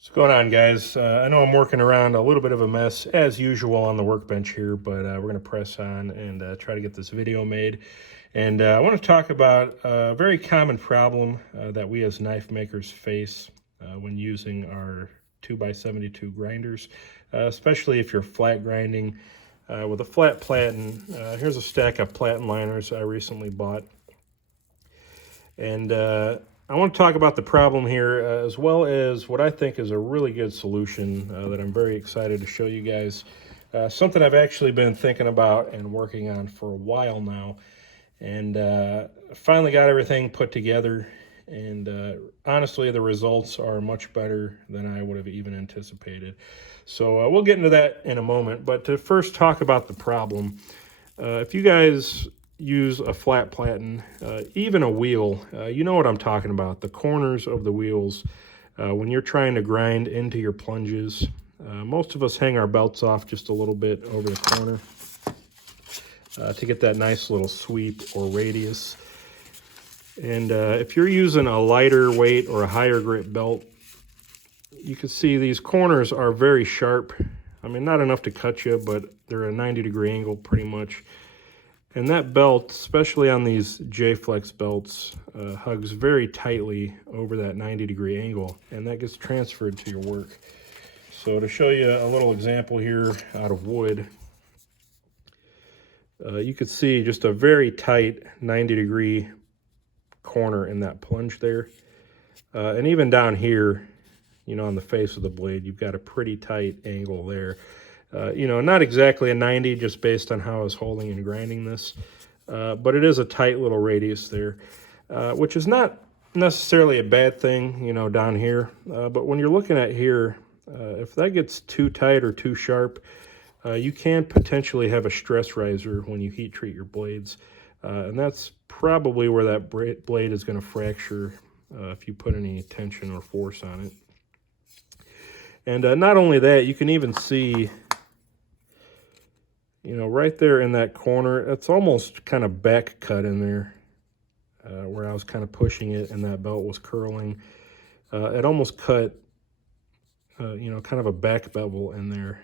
What's going on, guys? I know I'm working around a little bit of a mess as usual on the workbench here, but we're going to press on and try to get this video made. And I want to talk about a very common problem that we as knife makers face when using our 2x72 grinders, especially if you're flat grinding with a flat platen. Here's a stack of platen liners I recently bought. And I want to talk about the problem here as well as what I think is a really good solution that I'm very excited to show you guys. Something I've actually been thinking about and working on for a while now. And finally got everything put together. And honestly, the results are much better than I would have even anticipated. So we'll get into that in a moment. But to first talk about the problem, if you guys use a flat platen, even a wheel, you know what I'm talking about. The corners of the wheels, when you're trying to grind into your plunges, most of us hang our belts off just a little bit over the corner to get that nice little sweep or radius. And if you're using a lighter weight or a higher grit belt, you can see these corners are very sharp. I mean, not enough to cut you, but they're a 90-degree angle pretty much. And that belt, especially on these J-Flex belts, hugs very tightly over that 90-degree angle, and that gets transferred to your work. So to show you a little example here out of wood, you could see just a very tight 90-degree corner in that plunge there. And even down here, you know, on the face of the blade, you've got a pretty tight angle there. You know, not exactly a 90 just based on how I was holding and grinding this, but it is a tight little radius there, which is not necessarily a bad thing, you know, down here. But when you're looking at here, if that gets too tight or too sharp, you can potentially have a stress riser when you heat treat your blades. And that's probably where that blade is going to fracture if you put any tension or force on it. And not only that, you can even see, you know, right there in that corner, it's almost kind of back cut in there where I was kind of pushing it and that belt was curling. It almost cut, you know, kind of a back bevel in there,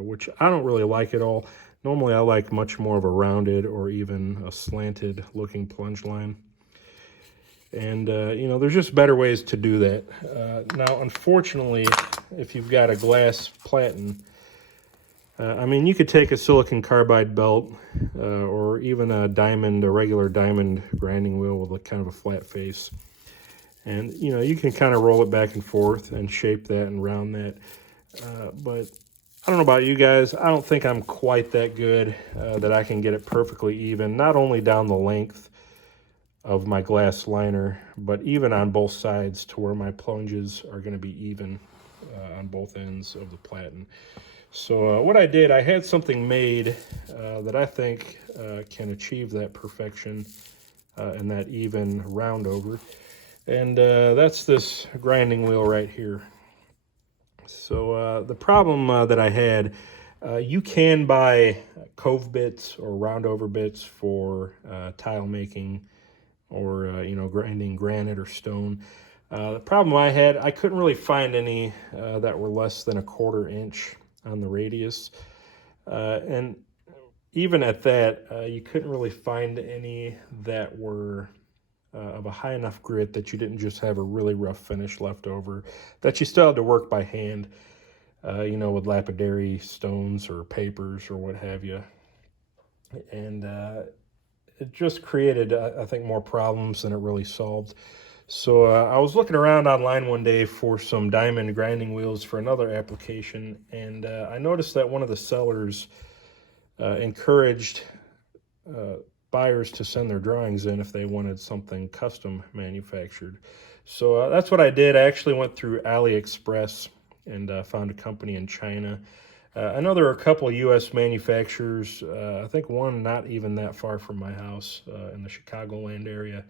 which I don't really like at all. Normally I like much more of a rounded or even a slanted looking plunge line. And, you know, there's just better ways to do that. Now, unfortunately, if you've got a glass platen, I mean, you could take a silicon carbide belt or even a regular diamond grinding wheel with a kind of a flat face. And, you know, you can kind of roll it back and forth and shape that and round that. But I don't know about you guys. I don't think I'm quite that good that I can get it perfectly even, not only down the length of my glass liner, but even on both sides to where my plunges are going to be even on both ends of the platen. So what I did, I had something made that I think can achieve that perfection and that even round over. And that's this grinding wheel right here. So the problem that I had, you can buy cove bits or round over bits for tile making or, you know, grinding granite or stone. The problem I had, I couldn't really find any that were less than 1/4 inch on the radius, and even at that, you couldn't really find any that were of a high enough grit that you didn't just have a really rough finish left over, that you still had to work by hand, you know, with lapidary stones or papers or what have you. And it just created, I think, more problems than it really solved. So I was looking around online one day for some diamond grinding wheels for another application, and I noticed that one of the sellers encouraged buyers to send their drawings in if they wanted something custom manufactured. So that's what I did. I actually went through AliExpress and found a company in China. I know there are a couple of U.S. manufacturers. I think one not even that far from my house in the Chicagoland area.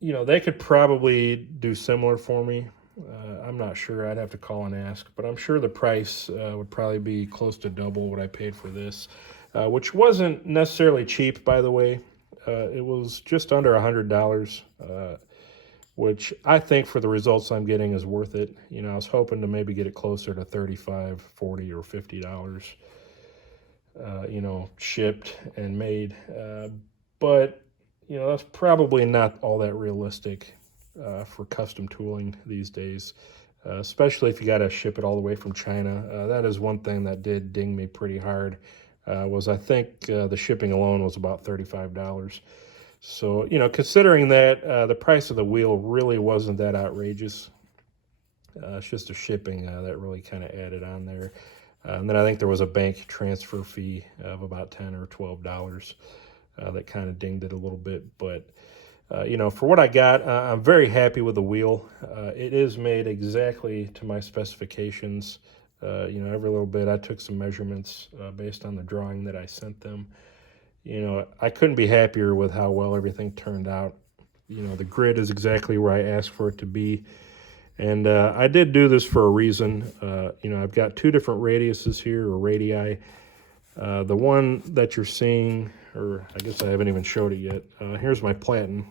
You know, they could probably do similar for me. I'm not sure. I'd have to call and ask, but I'm sure the price would probably be close to double what I paid for this, which wasn't necessarily cheap, by the way. It was just under $100, which I think for the results I'm getting is worth it. You know, I was hoping to maybe get it closer to $35, $40, or $50, you know, shipped and made. But, you know, that's probably not all that realistic for custom tooling these days, especially if you got to ship it all the way from China. That is one thing that did ding me pretty hard, was I think the shipping alone was about $35. So, you know, considering that, the price of the wheel really wasn't that outrageous. It's just the shipping that really kind of added on there. And then I think there was a bank transfer fee of about $10 or $12 that kind of dinged it a little bit. But, you know, for what I got, I'm very happy with the wheel. It is made exactly to my specifications. You know, every little bit I took some measurements based on the drawing that I sent them. You know, I couldn't be happier with how well everything turned out. You know, the grid is exactly where I asked for it to be. And I did do this for a reason. You know, I've got two different radiuses here, or radii. The one that you're seeing, or I guess I haven't even showed it yet, here's my platen.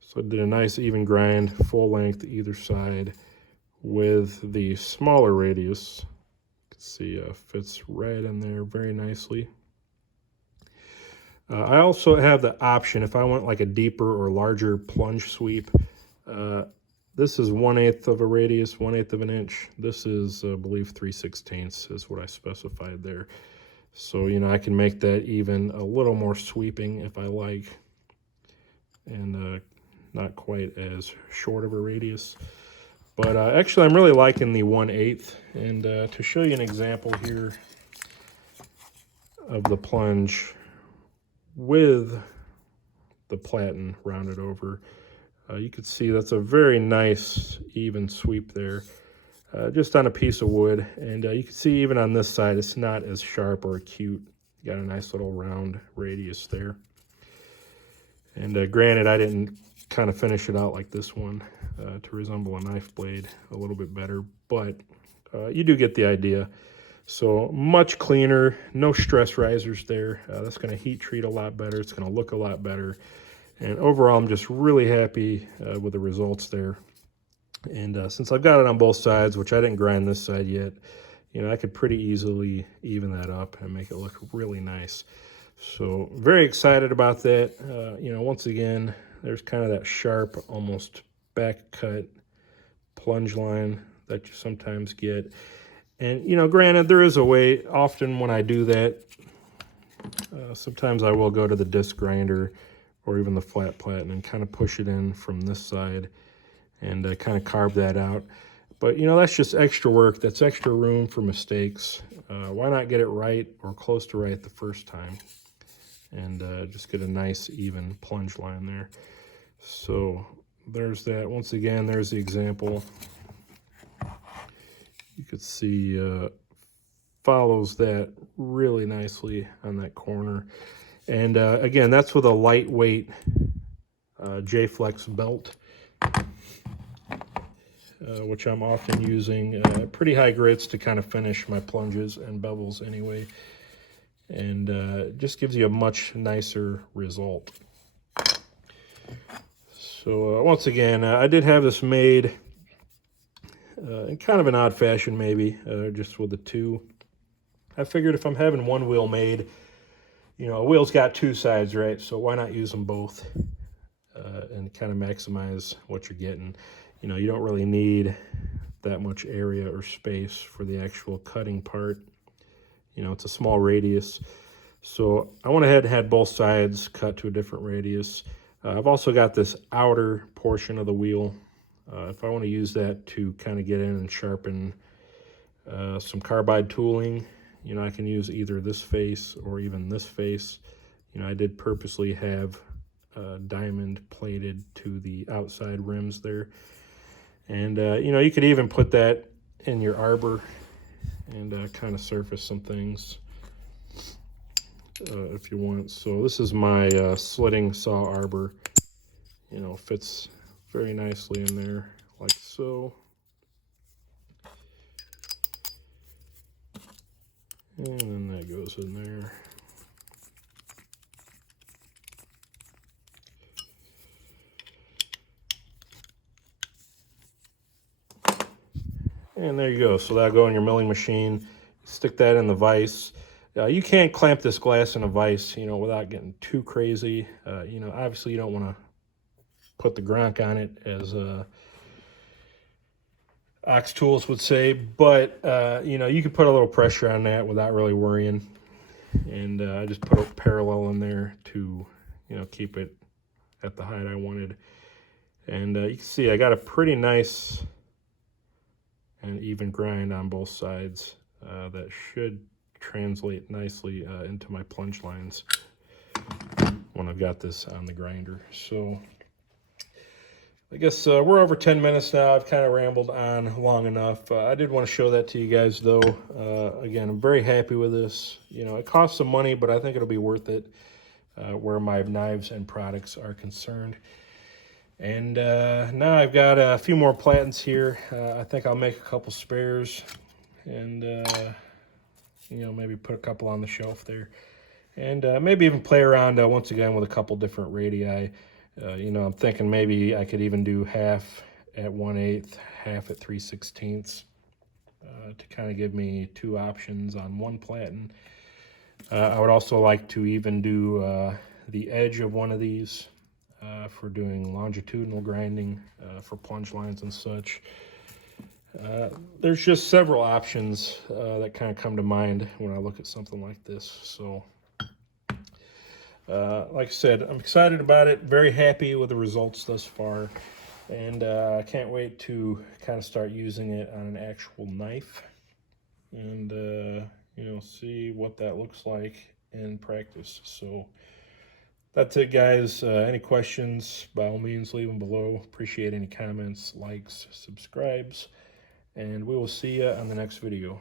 So I did a nice even grind, full length either side, with the smaller radius. You can see fits right in there very nicely. I also have the option, if I want like a deeper or larger plunge sweep, this is 1/8 of a radius, 1/8 of an inch. This is, I believe, 3/16 is what I specified there. So, you know, I can make that even a little more sweeping if I like, and not quite as short of a radius. But actually, I'm really liking the 1/8. And to show you an example here of the plunge with the platen rounded over, you can see that's a very nice even sweep there, just on a piece of wood. And you can see even on this side, it's not as sharp or acute. You got a nice little round radius there. And granted, I didn't kind of finish it out like this one to resemble a knife blade a little bit better, but you do get the idea. So much cleaner, no stress risers there. That's going to heat treat a lot better. It's going to look a lot better. And overall, I'm just really happy with the results there. And since I've got it on both sides, which I didn't grind this side yet, you know, I could pretty easily even that up and make it look really nice. So very excited about that. You know, once again, there's kind of that sharp, almost back cut plunge line that you sometimes get. And, you know, granted, there is a way. Often when I do that, sometimes I will go to the disc grinder or even the flat platen and kind of push it in from this side and kind of carve that out. But, you know, that's just extra work. That's extra room for mistakes. Why not get it right or close to right the first time and just get a nice even plunge line there. So there's that. Once again, there's the example. You could see follows that really nicely on that corner. And again, that's with a lightweight J-Flex belt, which I'm often using pretty high grits to kind of finish my plunges and bevels anyway. And just gives you a much nicer result. So once again, I did have this made in kind of an odd fashion, maybe, just with the two. I figured if I'm having one wheel made, you know, a wheel's got two sides, right? So why not use them both and kind of maximize what you're getting? You know, you don't really need that much area or space for the actual cutting part. You know, it's a small radius. So I went ahead and had both sides cut to a different radius. I've also got this outer portion of the wheel. If I want to use that to kind of get in and sharpen some carbide tooling, you know, I can use either this face or even this face. You know, I did purposely have diamond plated to the outside rims there. And, you know, you could even put that in your arbor and kind of surface some things if you want. So this is my slitting saw arbor. You know, fits very nicely in there, like so. And then that goes in there. And there you go. So that'll go in your milling machine. Stick that in the vise. You can't clamp this glass in a vise, you know, without getting too crazy. You know, obviously you don't want to put the gronk on it, as Ox Tools would say, but you know, you can put a little pressure on that without really worrying. And I just put a parallel in there to, you know, keep it at the height I wanted. And you can see I got a pretty nice and even grind on both sides. That should translate nicely into my plunge lines when I've got this on the grinder. So I guess we're over 10 minutes now. I've kind of rambled on long enough. I did want to show that to you guys, though. Again, I'm very happy with this. You know, it costs some money, but I think it'll be worth it where my knives and products are concerned. And now I've got a few more platens here. I think I'll make a couple spares and, you know, maybe put a couple on the shelf there. And maybe even play around once again with a couple different radii. You know, I'm thinking maybe I could even do half at 1/8, half at 3/16 to kind of give me two options on one platen. I would also like to even do the edge of one of these for doing longitudinal grinding for plunge lines and such. There's just several options that kind of come to mind when I look at something like this. So like I said, I'm excited about it, very happy with the results thus far, and I can't wait to kind of start using it on an actual knife and you know, see what that looks like in practice. So that's it, guys. Any questions, by all means, leave them below. Appreciate any comments, likes, subscribes, and we will see you on the next video.